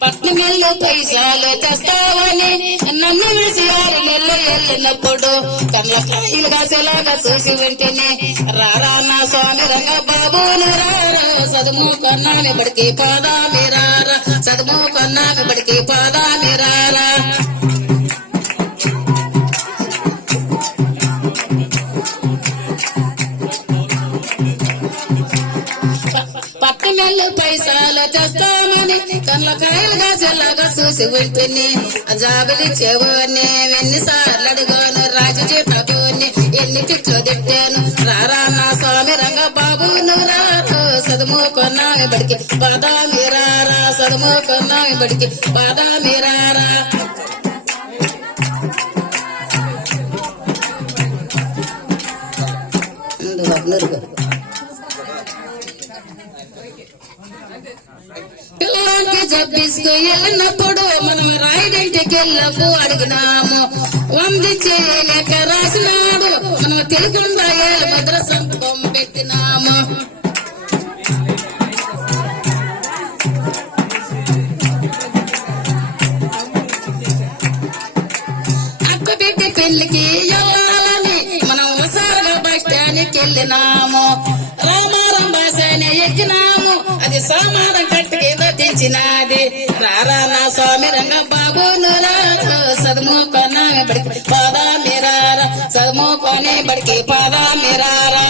పట్నమెల్లు పైసాలు తెస్తావని నన్ను విడిచి 6 నెలలు వెళ్ళినప్పుడు కళ్ళ కాయలు కాసేలాగా చూసి వెంటనే రారా నా స్వామి రంగ బాబును రారా చదువు కొన్నామి బడికి పాదామి రారా చదువు కొన్నామి బడికి పాదామి రారా పట్టమెల్లు పైసాలు తెస్తామని కళ్ళ కాయలుగా చెల్లగా చూసి వెంటనే జాబులిచ్చేవోని ఎన్నిసార్లు అడుగాను రాజు చేతోని ఎన్ని తిట్లు తిట్టాను రారా నా స్వామి రంగ బాబును రారా చదువు కొన్నామి బడికి పాదామి రారా చదువు కొన్నామి బడికి పాదామి రారా పిల్లలకి జబ్బిసుకు వెళ్ళినప్పుడు మనం రాయడింటికి వెళ్ళకు అడిగినాము వందించేయలేక రాసినాడు మనం తెలియకుండా భద్ర సంతకం పెట్టినాము అక్క బిడ్డ పెళ్లికి వెళ్ళాలని మనం ఒకసారిగా బస్ స్టాండ్కి వెళ్ళినాము రామారం భాషనే ఎక్కినాము అది సామానం కట్టుకేదో తెచ్చినాది రారా నా స్వామి రంగ బాబును రారా చదువు కొన్నామి బడికి పాదామి రారా చదువు కొని బడికి పాదామి రారా